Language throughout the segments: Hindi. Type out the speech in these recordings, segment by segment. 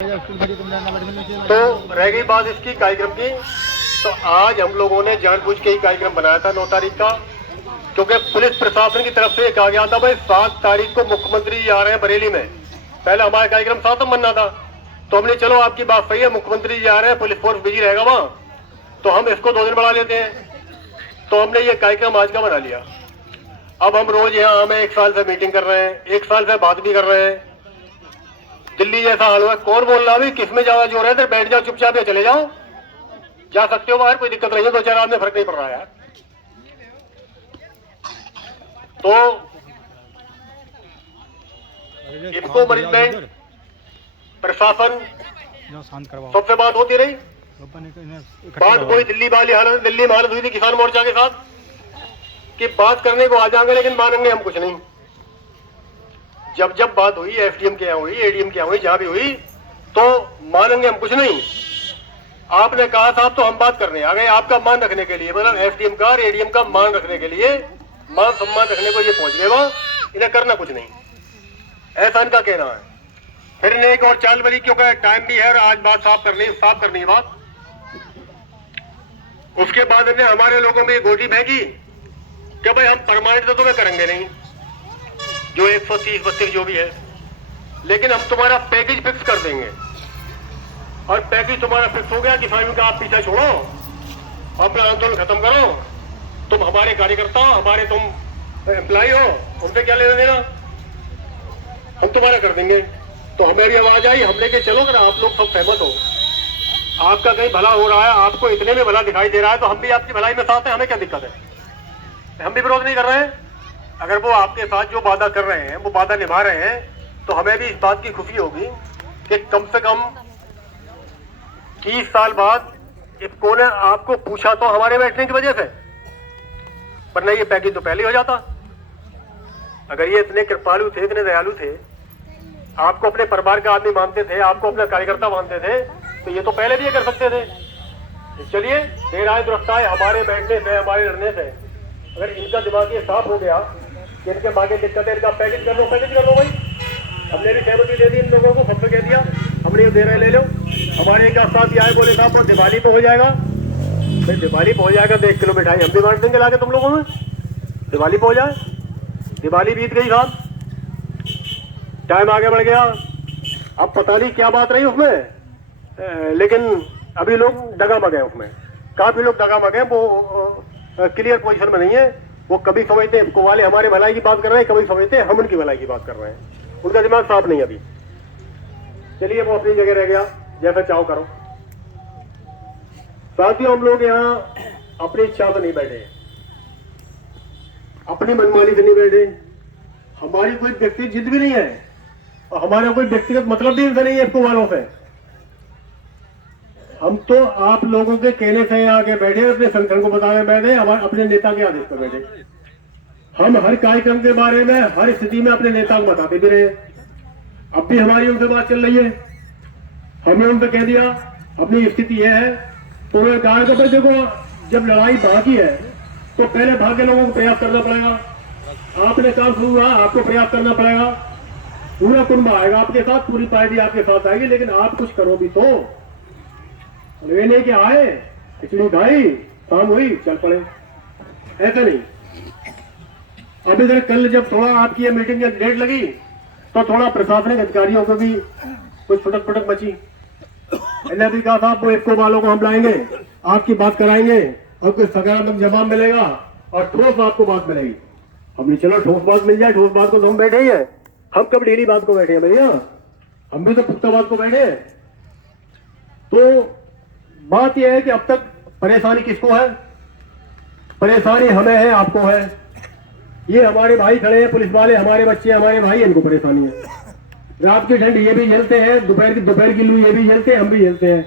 तो रह गई बात इसकी कार्यक्रम की, तो आज हम लोगों ने जानबूझ के ही कार्यक्रम बनाया था 9 तारीख का, क्योंकि पुलिस प्रशासन की तरफ से कहा गया था भाई 7 तारीख को मुख्यमंत्री जी आ रहे हैं बरेली में। पहले हमारा कार्यक्रम 7 में बनना था, तो हमने चलो आपकी बात सही है, मुख्यमंत्री जी आ रहे हैं, पुलिस फोर्स बिजी रहेगा वहां, तो हम इसको 2 दिन बढ़ा लेते हैं। तो हमने ये कार्यक्रम आज का बना लिया। अब हम रोज यहाँ हमें 1 साल से मीटिंग कर रहे हैं, 1 साल से बात भी कर रहे हैं। दिल्ली जैसा हाल हुआ, कौन बोल रहा अभी किसमें ज्यादा जोर है? बैठ जाओ चुपचाप या चले जाओ, जा सकते हो बाहर, कोई दिक्कत नहीं है, 2-4 आदमी फर्क नहीं पड़ रहा है यार। तो इनको मैनेजमेंट प्रशासन सबसे बात होती रही, बात कोई दिल्ली वाली हालत, दिल्ली में हालत हुई थी किसान मोर्चा के साथ कि बात करने को आ जाएंगे लेकिन मानेंगे हम कुछ नहीं। जब बात हुई एसडीएम के यहाँ हुई, एडीएम के यहाँ हुई, जहां भी हुई, तो मानेंगे हम कुछ नहीं। आपने कहा साहब तो हम बात करने आ गए, आपका मान रखने के लिए, मतलब एसडीएम का और एडीएम का मान रखने के लिए, मान सम्मान रखने को ये पहुंच गए वहां, इन्हें करना कुछ नहीं, ऐसा इनका कहना है। फिर इन्हें एक और चाल बनी, क्योंकि टाइम भी है और आज बात साफ करनी है बात। उसके बाद इन्हें हमारे लोगों में गोटी फेंकी कि भाई हम परमानेंट तो तुम्हें करेंगे नहीं, जो 130-32 जो भी है, लेकिन हम तुम्हारा पैकेज फिक्स कर देंगे। और पैकेज तुम्हारा फिक्स हो गया, किसानों का आप पीछा छोड़ो, अपना आंदोलन खत्म करो, तुम हमारे कार्यकर्ता हो, हमारे तुम एम्प्लॉय हो, उनसे क्या लेना देना, हम तुम्हारा कर देंगे। तो हमें भी आवाज आई, हम लेके चलो, अगर आप लोग सब सहमत हो, आपका कहीं भला हो रहा है, आपको इतने में भला दिखाई दे रहा है, तो हम भी आपकी भलाई में साथ हैं, हमें क्या दिक्कत है, हम भी विरोध नहीं कर रहे हैं। अगर वो आपके साथ जो वादा कर रहे हैं वो वादा निभा रहे हैं, तो हमें भी इस बात की खुशी होगी कि कम से कम 30 साल बाद इनको ने आपको पूछा तो हमारे बैठने की वजह से, पर नहीं ये पैकेज तो पहले हो जाता। अगर ये इतने कृपालु थे, इतने दयालु थे, आपको अपने परिवार का आदमी मानते थे, आपको अपना कार्यकर्ता मानते थे, तो ये तो पहले भी ये कर सकते थे। चलिए देर आए दुरुस्त आए, हमारे बैठने से, हमारे लड़ने से अगर इनका दिमाग ये साफ हो गया कि इनके बाकी दिक्कत है, इनका पैकेज कर लो भाई। हमने भी सहमति दे दी इन लोगों को, सबसे कह दिया हमने ये दे रहे, ले लो। हमारे एक साथ ये आए, बोले साहब पर दिवाली पे हो जाएगा, फिर दिवाली पे हो जाएगा तो 1 किलो मिठाई हम भी बांट देंगे लाके तुम लोगों में, दिवाली पे हो जाए। दिवाली बीत गई साहब, टाइम आगे बढ़ गया, अब पता नहीं क्या बात रही उसमें, लेकिन अभी लोग दगामग है उसमें, काफी लोग दगामग है, वो क्लियर पोजीशन में नहीं है। वो कभी समझते हैं को वाले हमारे भलाई की बात कर रहे हैं, कभी समझते हैं हम उनकी भलाई की बात कर रहे हैं, उनका दिमाग साफ नहीं अभी। चलिए वो अपनी जगह रह गया, जैसा चाहो करो। साथियों हम लोग यहाँ अपनी इच्छा से नहीं बैठे, अपनी मनमानी से नहीं बैठे, हमारी कोई व्यक्तिगत जिद भी नहीं है और हमारा कोई व्यक्तिगत मतलब भी इनसे नहीं है इसको वालों से। हम तो आप लोगों के कहने से यहाँ आके बैठे, अपने संगठन को बताने बैठे, हमारे अपने नेता के आदेश पर बैठे। हम हर कार्यक्रम के बारे में, हर स्थिति में अपने नेता को बताते भी रहे। अब भी हमारी उनसे बात चल रही है, हमने उनसे कह दिया अपनी स्थिति यह है, तो उन्होंने कहा कि भाई देखो जब लड़ाई बाकी है तो पहले भाग्य लोगों को प्रयास करना पड़ेगा। आपने काम शुरू हुआ, आपको प्रयास करना पड़ेगा, पूरा कुंभ आएगा आपके साथ, पूरी पार्टी आपके साथ आएगी, लेकिन आप कुछ करो भी तो। वे नहीं कि आए खिचड़ी खाई, शाम हुई चल पड़े, ऐसा नहीं। अब इधर कल जब थोड़ा आपकी ये मीटिंग की डेट लगी तो थोड़ा प्रशासनिक अधिकारियों को भी कुछ फुटक फुटक मची। इन्हें भी कहा साहब वो इको वालों को हम लाएंगे, आपकी बात कराएंगे और कुछ सकारात्मक जवाब मिलेगा और ठोस आपको बात मिलेगी। हमने चलो ठोस बात मिल जाए, ठोस बात को तो हम बैठे ही है, हम कब ढीली बात को बैठे हैं भैया, हम भी तो पुख्ता बात को बैठे हैं। तो बात यह है कि अब तक परेशानी किसको है? परेशानी हमें है, आपको है। ये हमारे भाई खड़े हैं पुलिस वाले, हमारे बच्चे, हमारे भाई, इनको परेशानी है। रात की ठंड ये भी झेलते हैं, दोपहर की लू ये भी झेलते हैं, हम भी झेलते हैं।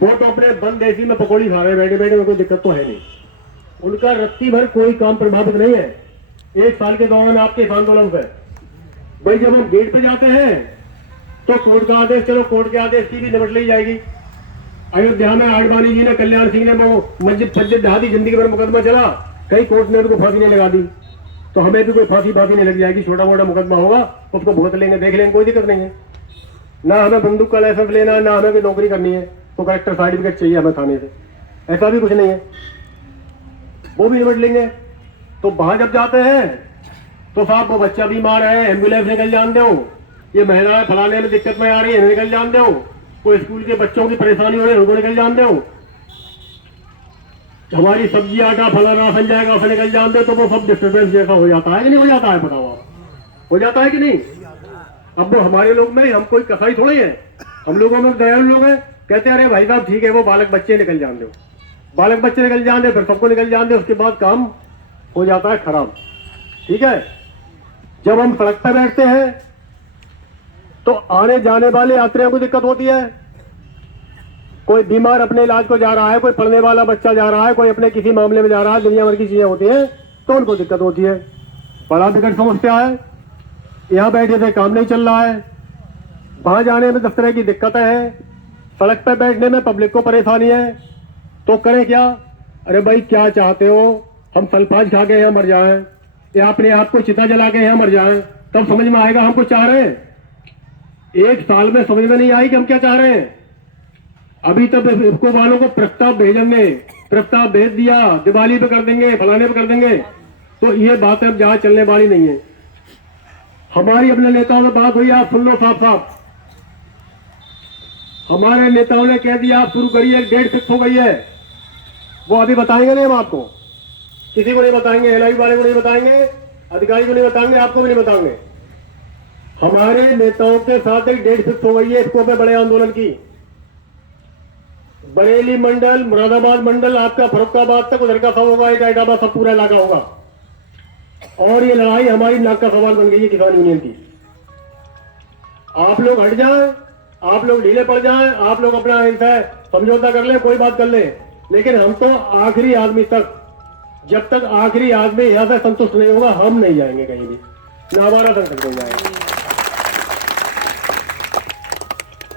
वो तो अपने बंद एसी में पकौड़ी खा रहे बैठे बैठे, कोई दिक्कत तो है नहीं, उनका रत्ती भर कोई काम प्रभावित नहीं है 1 साल के दौरान आपके इस आंदोलन पर। भाई जब हम गेट पे जाते हैं तो कोर्ट का आदेश, चलो कोर्ट के आदेश की भी निपट ली जाएगी। अयोध्या में आडवाणी जी ने, कल्याण सिंह ने वो मस्जिद ढहा दी, जिंदगी भर मुकदमा चला, कहीं कोर्ट ने उनको फांसी नहीं लगा दी, तो हमें भी कोई फांसी नहीं लग जाएगी, छोटा मोटा मुकदमा होगा उसको भुगत लेंगे, देख लेंगे, कोई दिक्कत नहीं है। ना हमें बंदूक का लाइसेंस लेना है, ना हमें कोई नौकरी करनी है तो कलेक्टर सर्टिफिकेट चाहिए हमें थाने से, ऐसा भी कुछ नहीं है, वो भी निपट लेंगे। तो वहां जब जाते हैं तो साहब वो बच्चा बीमार है, एम्बुलेंस निकल जान दो, ये महिलाएं फलाने में दिक्कत में आ रही है, निकल जान दो, कोई स्कूल के बच्चों की परेशानी हो रही है उनको निकल जान दो, हमारी सब्जी आटा फला राशन जाएगा उसे निकल जान दो, तो वो सब डिस्टर्बेंस जैसा हो जाता है कि नहीं हो जाता है, बताओ आप, हो जाता है कि नहीं। अब वो हमारे लोग में, हम कोई कसाई थोड़े हैं, हम लोगों में दयालु लोग हैं, कहते हैं अरे भाई साहब ठीक है वो बालक बच्चे निकल जान दो, बालक बच्चे निकल जान दे, फिर सबको निकल जान दे, उसके बाद काम हो जाता है खराब। ठीक है, जब हम सड़क पर बैठते हैं तो आने जाने वाले यात्रियों को दिक्कत होती है, कोई बीमार अपने इलाज को जा रहा है, कोई पढ़ने वाला बच्चा जा रहा है, कोई अपने किसी मामले में जा रहा है, दुनिया भर की चीजें होती हैं तो उनको दिक्कत होती है, बड़ा विकट समस्या है। यहाँ बैठे थे काम नहीं चल रहा है, वहां जाने में 10 तरह की दिक्कतें हैं, सड़क पर बैठने में पब्लिक को परेशानी है, तो करें क्या। अरे भाई क्या चाहते हो, हम सल्फाज खा के यहाँ मर जाएं या अपने आप को चिता जला के यहाँ मर जाएं, तब समझ में आएगा हम कुछ चाह रहे हैं। 1 साल में समझ में नहीं आई कि हम क्या चाह रहे हैं। अभी तक इसको वालों को प्रस्ताव भेजेंगे, प्रस्ताव भेज दिया, दिवाली पे कर देंगे, फलाने पे कर देंगे, तो ये बात अब जहां चलने वाली नहीं है। हमारी अपने नेताओं से बात हुई, आप सुन लो साफ साफ, हमारे नेताओं ने कह दिया आप शुरू करिए, डेट फिक्स हो गई है, वो अभी बताएंगे नहीं हम आपको, किसी को नहीं बताएंगे, एलआई वाले को नहीं बताएंगे, अधिकारी को नहीं बताएंगे, आपको भी नहीं बताएंगे। हमारे नेताओं के साथ एक डेट फिक्स हो गई है इसको पे बड़े आंदोलन की। बरेली मंडल, मुरादाबाद मंडल, आपका फरुखाबाद तक उधर का सब होगा, एक हैदराबाद सब पूरा इलाका होगा, और ये लड़ाई हमारी नाक का सवाल बन गई है किसान यूनियन की। आप लोग हट जाएं, आप लोग ढीले पड़ जाएं, आप लोग अपना इनसे समझौता कर लें, कोई बात कर लें, लेकिन हम तो आखिरी आदमी तक, जब तक आखिरी आदमी यहां से संतुष्ट नहीं होगा हम नहीं जाएंगे कहीं भी, ना हमारा संकट नहीं जाएगा।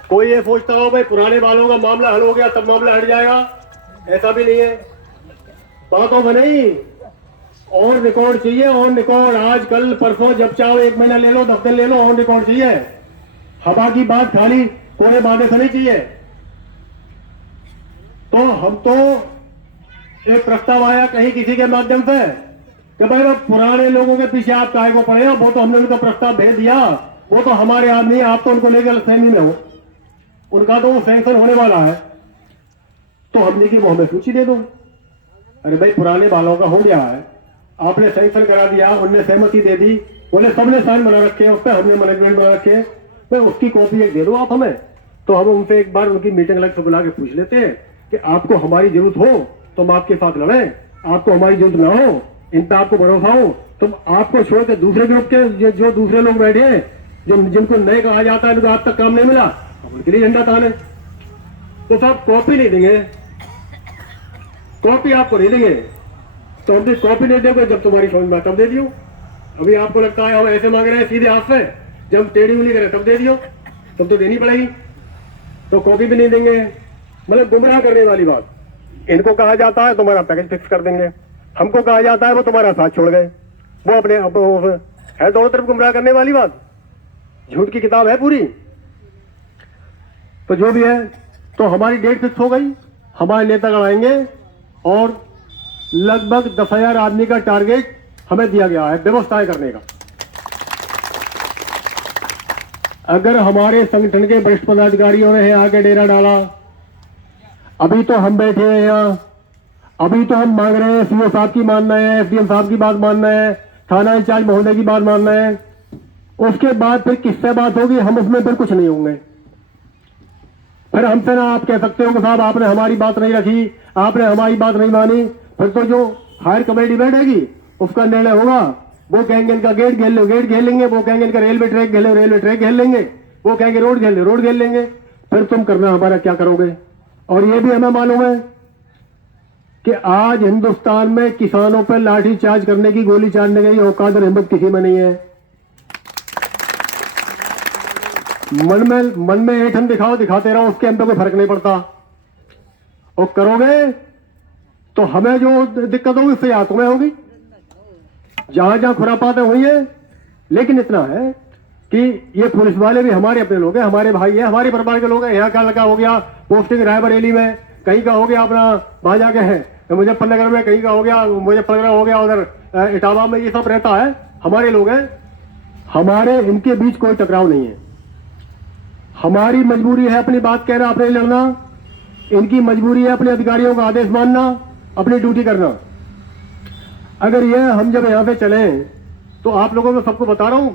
कोई ये सोचता हो भाई पुराने वालों का मामला हल हो गया तब मामला हट जाएगा, ऐसा भी नहीं है, बातों में नहीं, ऑन रिकॉर्ड चाहिए, ऑन रिकॉर्ड, आज कल परसों जब चाहो 1 महीना ले लो, 10 दिन ले लो, ऑन रिकॉर्ड चाहिए। हवा की बात खाली कोने बांधे से नहीं चाहिए। तो हम तो एक प्रस्ताव आया कहीं किसी के माध्यम से कि भाई वो पुराने लोगों के पीछे आप काहे को पड़े हो, वो तो हमने उनका प्रस्ताव भेज दिया, वो तो हमारे आदमी, आप तो उनको लेकर सहमी में हो, उनका तो वो सैंक्शन होने वाला है, तो हमने की वो हमें सूची दे दो। अरे भाई पुराने वालों का हो गया है, आपने सैंक्शन करा दिया, उनने सहमति दे दी, बोले सबने साइन बना रखे उस पर, हमने मैनेजमेंट बना रखे, भाई उसकी कॉपी एक दे दो आप हमें, तो हम उनसे एक बार उनकी मीटिंग अलग से बुला के पूछ लेते हैं कि आपको हमारी जरूरत हो तो हम आपके साथ लड़ें, आपको हमारी जरूरत ना हो, इन पर आपको भरोसा हो, तो आपको छोड़ के दूसरे ग्रुप के जो दूसरे लोग बैठे हैं, जिनको नए कहा जाता है, इनको आज तक काम नहीं मिला, उनके लिए झंडा ताने, तो साहब कॉपी नहीं देंगे, कॉपी आपको नहीं देंगे, तो हम कॉपी नहीं देंगे, जब तुम्हारी समझ में तब दे दियो। अभी आपको लगता है हम ऐसे मांग रहे हैं सीधे हाथ से, जब टेढ़ी उंगली करें तब दे दियो, तब तो देनी पड़ेगी, तो कॉपी भी नहीं देंगे, मतलब गुमराह करने वाली बात। इनको कहा जाता है तुम्हारा पैकेज फिक्स कर देंगे, हमको कहा जाता है वो तुम्हारा साथ छोड़ गए, वो अपने है दोनों तरफ गुमराह करने वाली बात, झूठ की किताब है पूरी। तो जो भी है, तो हमारी डेट फिक्स हो गई, हमारे नेतागण आएंगे और लगभग 10,000 आदमी का टारगेट हमें दिया गया है व्यवस्थाएं करने का। अगर हमारे संगठन के वरिष्ठ पदाधिकारियों ने आके डेरा डाला, अभी तो हम बैठे हैं यहाँ, अभी तो हम मांग रहे हैं, सीओ साहब की मानना है, एसडीएम साहब की बात मानना है, थाना इंचार्ज महोदय की बात मानना है, उसके बाद फिर किससे बात होगी, हम उसमें फिर कुछ नहीं होंगे। फिर हमसे ना आप कह सकते हो कि साहब आपने हमारी बात नहीं रखी, आपने हमारी बात नहीं मानी, फिर तो जो हायर कमेटी बैठेगी उसका निर्णय होगा, वो कहेंगे इनका गेट घेर लो, गेट घेर लेंगे, वो कहेंगे इनका रेलवे ट्रैक घेर लो, रेलवे ट्रैक घेर लेंगे, वो कहेंगे रोड घेर लो, रोड घेर लेंगे, फिर तुम करना हमारा क्या करोगे। और ये भी हमें मालूम है कि आज हिंदुस्तान में किसानों पर लाठी चार्ज करने की, गोली चाटने की औकात और हिम्मत किसी में नहीं है। मन में ऐठन दिखाओ, दिखाते रहो, उसके हम पे कोई फर्क नहीं पड़ता, और करोगे तो हमें जो दिक्कत होगी उससे तुम्हें होगी, जहां जहां खुरापातें हुई है। लेकिन इतना है कि ये पुलिस वाले भी हमारे अपने लोग हैं, हमारे भाई हैं, हमारे परिवार के लोग हैं। यहाँ का लड़का हो गया पोस्टिंग रायबरेली में, कहीं का हो गया अपना भाजा के है मुजफ्फरनगर में, कहीं का हो गया मुजफ्फरनगर हो गया उधर इटावा में, ये सब रहता है, हमारे लोग हैं। हमारे इनके बीच कोई टकराव नहीं है। हमारी मजबूरी है अपनी बात कहना, अपने लड़ना, इनकी मजबूरी है अपने अधिकारियों का आदेश मानना, अपनी ड्यूटी करना। अगर ये हम जब यहां से चले तो आप लोगों को सबको बता रहा हूं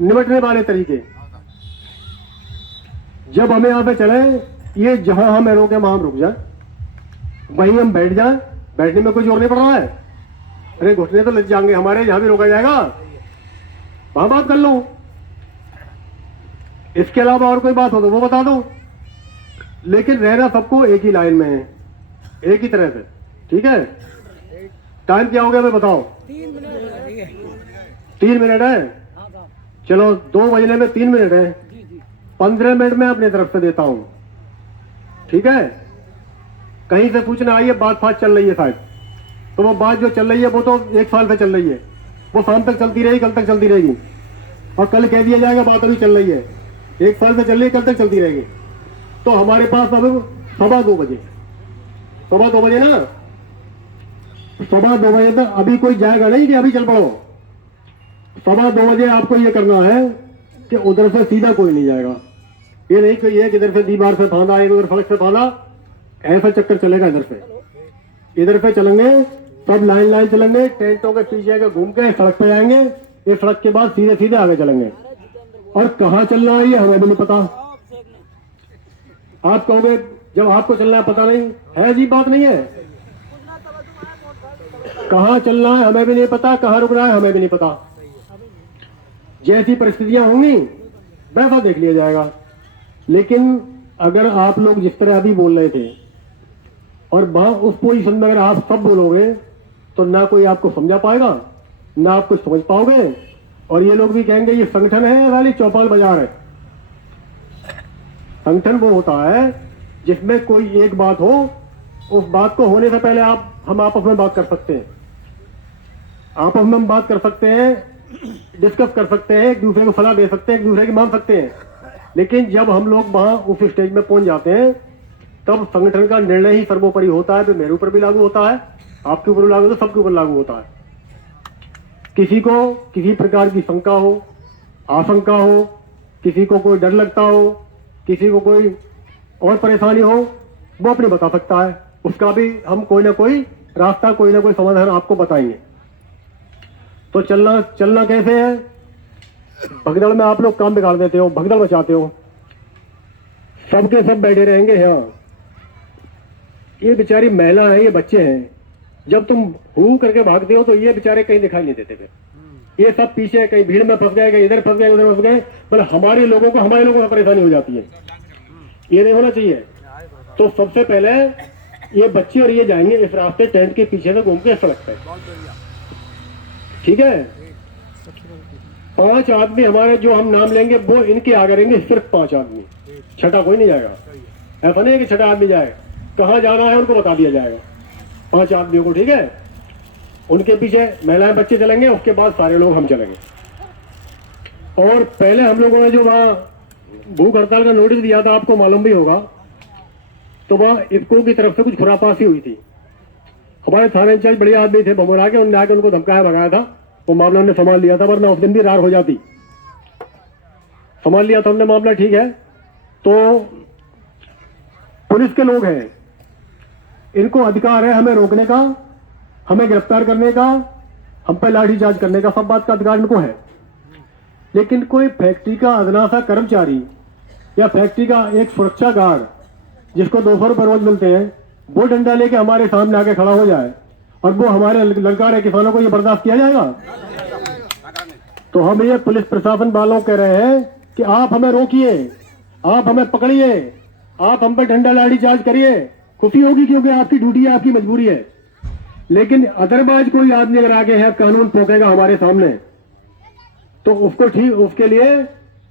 निपटने वाले तरीके, जब हमें यहां पे चले, ये जहां हमें रोके वहां हम रुक जाए, वहीं हम बैठ जाए, बैठने में कोई जोर नहीं पड़ रहा है। अरे घुटने तो लग जाएंगे हमारे, जहां भी रोका जाएगा वहां बात कर लो, इसके अलावा और कोई बात हो तो वो बता दो, लेकिन रहना सबको एक ही लाइन में है, एक ही तरह से, ठीक है। टाइम क्या हो गया मैं बताओ? 3 मिनट है। चलो 2 बजने में 3 मिनट है, 15 मिनट में अपनी तरफ से देता हूं, ठीक है। कहीं से सूचना आई है बात फात चल रही है शायद, तो वो बात जो चल रही है वो तो 1 साल से चल रही है, वो शाम तक चलती रहेगी, कल तक चलती रहेगी, और कल कह दिया जाएगा बात अभी चल रही है, 1 साल से चल रही है, कल तक चलती रहेगी। तो हमारे पास अब 2:15 बजे, 2:15 बजे ना, 2:15 बजे तक अभी कोई जाएगा नहीं कि अभी चल पड़ो। 2:15 बजे आपको ये करना है कि उधर से सीधा कोई नहीं जाएगा, ये नहीं कि ये इधर से दीवार से फांदा, एक उधर सड़क से फांदा, ऐसा चक्कर चलेगा। इधर से चलेंगे, सब लाइन लाइन चलेंगे, टेंटों के पीछे के घूम के सड़क पे जाएंगे, ये सड़क के बाद सीधे सीधे आगे चलेंगे। और कहाँ चलना है ये हमें भी नहीं पता। आप कहोगे जब आपको चलना है पता नहीं है, अजीब बात नहीं है। कहाँ चलना है हमें भी नहीं पता, कहाँ रुकना है हमें भी नहीं पता। जैसी परिस्थितियां होंगी वैसा देख लिया जाएगा। लेकिन अगर आप लोग जिस तरह अभी बोल रहे थे और वहां उस पोजीशन में अगर आप सब बोलोगे तो ना कोई आपको समझा पाएगा, ना आप कुछ समझ पाओगे, और ये लोग भी कहेंगे ये संगठन है वाली चौपाल बाजार है। संगठन वो होता है जिसमें कोई एक बात हो, उस बात को होने से पहले हम आपस में बात कर सकते हैं, आपस में हम बात कर सकते हैं, डिस्कस कर सकते हैं, एक दूसरे को सलाह दे सकते हैं, एक दूसरे की मान सकते हैं। लेकिन जब हम लोग वहां उस स्टेज में पहुंच जाते हैं तब संगठन का निर्णय ही सर्वोपरि होता है। तो मेरे ऊपर भी लागू होता है, आपके ऊपर लागू होता है, सबके ऊपर लागू होता है। किसी को किसी प्रकार की शंका हो, आशंका हो, किसी को कोई डर लगता हो, किसी को कोई और परेशानी हो, वो अपनी बता सकता है, उसका भी हम कोई ना कोई रास्ता, कोई ना कोई समाधान आपको बताएंगे। तो चलना कैसे है? भगदड़ में आप लोग काम बिगाड़ देते हो, भगदड़ मचाते हो, सबके सब बैठे रहेंगे यहाँ। ये बेचारी महिला है, ये बच्चे हैं, जब तुम हू करके भागते हो तो ये बेचारे कहीं दिखाई नहीं देते थे। ये सब पीछे कहीं भीड़ में फंस गए, कहीं इधर फंस गए, उधर फंस गए, मतलब हमारे लोगों को परेशानी हो जाती है। ये नहीं होना चाहिए। तो सबसे पहले ये बच्चे और ये जाएंगे इस रास्ते, टेंट के पीछे से घूम के सड़क पे, ठीक है। 5 आदमी हमारे जो हम नाम लेंगे वो इनके आगे रहेंगे, सिर्फ 5 आदमी, छठा कोई नहीं जाएगा। ऐसा नहीं है कि छठा आदमी जाए, कहाँ जाना है उनको बता दिया जाएगा 5 आदमियों को, ठीक है। उनके पीछे महिलाएं बच्चे चलेंगे, उसके बाद सारे लोग हम चलेंगे। और पहले हम लोगों ने जो वहां भूख हड़ताल का नोटिस दिया था, आपको मालूम भी होगा, तो वहां इफको की तरफ से कुछ खुरापासी हुई थी। हमारे थाने इंचार्ज बड़े आदमी थे बमोरा के, उन्होंने आके उनको धमकाया भगाया था, वो मामला हमने संभाल लिया था, वरना उस दिन भी रार हो जाती। संभाल लिया था हमने मामला, ठीक है। तो पुलिस के लोग हैं, इनको अधिकार है हमें रोकने का, हमें गिरफ्तार करने का, हम पे लाठीचार्ज करने का, सब बात का अधिकार इनको है। लेकिन कोई फैक्ट्री का अदना सा कर्मचारी या फैक्ट्री का एक सुरक्षा गार्ड जिसको 200 रुपये रोज मिलते हैं, वो डंडा लेके हमारे सामने आके खड़ा हो जाए और वो हमारे ललकार है किसानों को, ये बर्दाश्त किया जाएगा? तो हम ये पुलिस प्रशासन वालों कह रहे हैं कि आप हमें रोकिए, आप हमें पकड़िए, आप हम पे डंडा लाठीचार्ज करिए, खुशी होगी क्योंकि आपकी ड्यूटी है, आपकी मजबूरी है। लेकिन अदरवाइज कोई आदमी अगर आगे है कानून ठोकेगा हमारे सामने, तो उसको ठीक, उसके लिए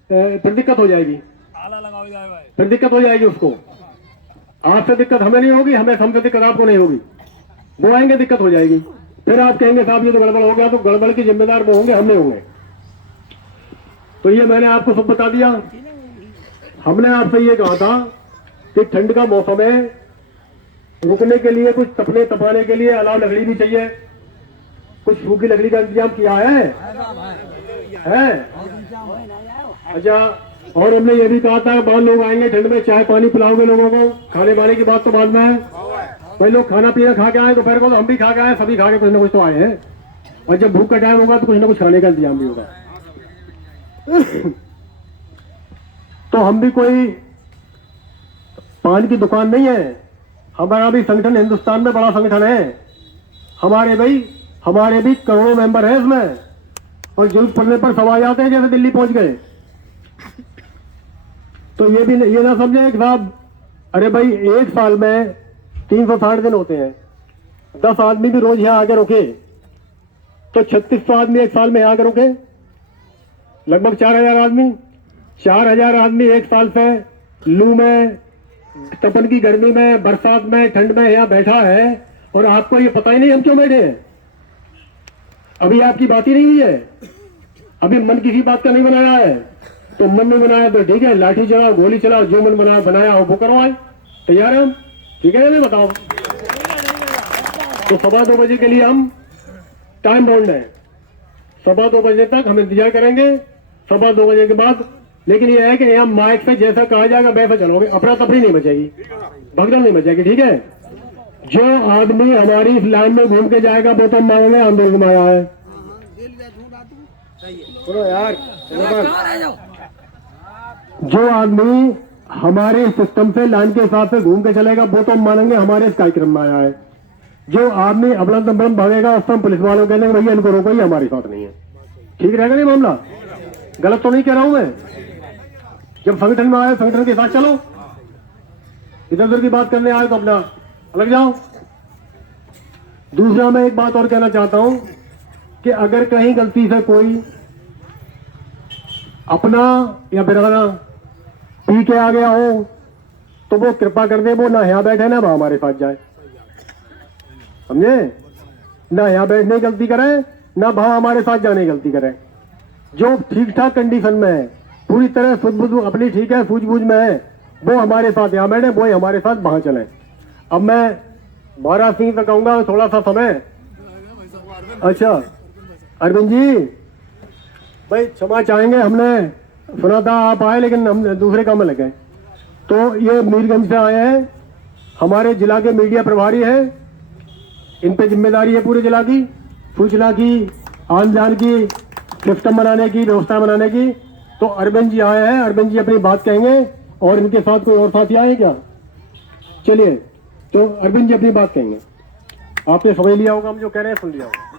फिर दिक्कत हो जाएगी, फिर दिक्कत हो जाएगी उसको। आपसे दिक्कत हमें नहीं होगी, हमसे दिक्कत आपको नहीं होगी, वो आएंगे दिक्कत हो जाएगी। फिर आप कहेंगे साहब ये तो गड़बड़ हो गया, तो गड़बड़ की जिम्मेदार वो होंगे, हम नहीं होंगे। तो ये मैंने आपको सब बता दिया। हमने आपसे ये कहा था कि ठंड का मौसम है, रुकने के लिए कुछ तपने तपाने के लिए अलाव लकड़ी भी चाहिए, कुछ सूखी लकड़ी का इंतजाम किया है? अच्छा, और हमने ये भी कहा था बाद लोग आएंगे ठंड में, चाय पानी पिलाओगे लोगों को, खाने वाने की बात तो बाद में है। भाई लोग खाना पीना खा के आए, दोपहर को तो हम भी खा के आए, सभी खा के कुछ ना कुछ तो आए हैं, और जब भूख का टाइम होगा तो कुछ ना कुछ खाने का इंतजाम भी होगा। तो हम भी कोई पान की दुकान नहीं है, हमारा भी संगठन हिंदुस्तान में बड़ा संगठन है, हमारे भी करोड़ों मेंबर हैं इसमें, और जरूरत पड़ने पर सब आ जाते हैं जैसे दिल्ली पहुंच गए। तो ये ना समझे एक साहब, अरे भाई एक साल में 360 दिन होते हैं, 10 आदमी भी रोज यहाँ आके रुके तो 3600 आदमी एक साल में यहाँ आके रुके, लगभग 4000 आदमी, 4000 आदमी एक साल से लू में, तपन की गर्मी में, बरसात में, ठंड में यहाँ बैठा है, और आपको ये पता ही नहीं हम क्यों बैठे हैं। अभी आपकी बात ही नहीं हुई है, अभी मन किसी बात का नहीं बनाया है, तो मन नहीं बनाया तो ठीक है, लाठी चलाओ, गोली चलाओ, जो मन बनाया हो वो करवाए, तैयार है हम, ठीक है नहीं? बताओ। तो 2:15 बजे के लिए हम टाइम बाउंड है, 2:15 बजे तक हम इंतजार करेंगे, 2:15 बजे के बाद। लेकिन यह है कि यहाँ माइक से जैसा कहा जाएगा वैसा चलोगे, अफरा तफरी नहीं बचेगी, भगदड़ नहीं बचेगी, ठीक है? जो आदमी हमारी इस लाइन में घूम के जाएगा वो तो मांगेंगे आंदोलन में आया है। सुनो यार, जो आदमी हमारे सिस्टम से लाइन के हिसाब से घूम के चलेगा वो तो मानेंगे हमारे इस कार्यक्रम में आया है। जो आदमी अबलम तबलम भागेगा उस समय पुलिस वालों कहेंगे भैया इनको रोको, ये हमारे साथ नहीं है। ठीक रहेगा नहीं मामला? गलत तो नहीं कह रहा हूं मैं? जब संगठन में आए संगठन के साथ चलो, इधर उधर की बात करने आए तो अपना अलग जाओ। दूसरा मैं एक बात और कहना चाहता हूं कि अगर कहीं गलती से कोई अपना या बिराना पी के आ गया हो तो वो कृपा कर दे, वो ना यहाँ बैठे ना वहां हमारे साथ जाए, समझे? ना यहाँ बैठने की गलती करे, ना वहां हमारे साथ जाने की गलती करे। जो ठीक ठाक कंडीशन में है, पूरी तरह सूझबूझ अपनी ठीक है, सूझबूझ में है, वो हमारे साथ यहाँ बैठे, वो हमारे साथ वहां चले। अब मैं महाराज सिंह से कहूंगा थोड़ा सा समय। अच्छा अरविंद जी भाई क्षमा चाहेंगे, हमने सुना था आप आए लेकिन हम दूसरे काम में लगे। तो ये मीरगंज से आए हैं, हमारे जिला के मीडिया प्रभारी हैं, इन पे जिम्मेदारी है पूरे जिला की, सूचना की, आन जान की, सिस्टम बनाने की, व्यवस्था बनाने की। तो अरविंद जी आए हैं, अरविंद जी अपनी बात कहेंगे, और इनके साथ कोई और साथी आए क्या? चलिए, तो अरविंद जी अपनी बात कहेंगे। आपने समझ लिया होगा हम जो कह रहे हैं, सुन लिया होगा।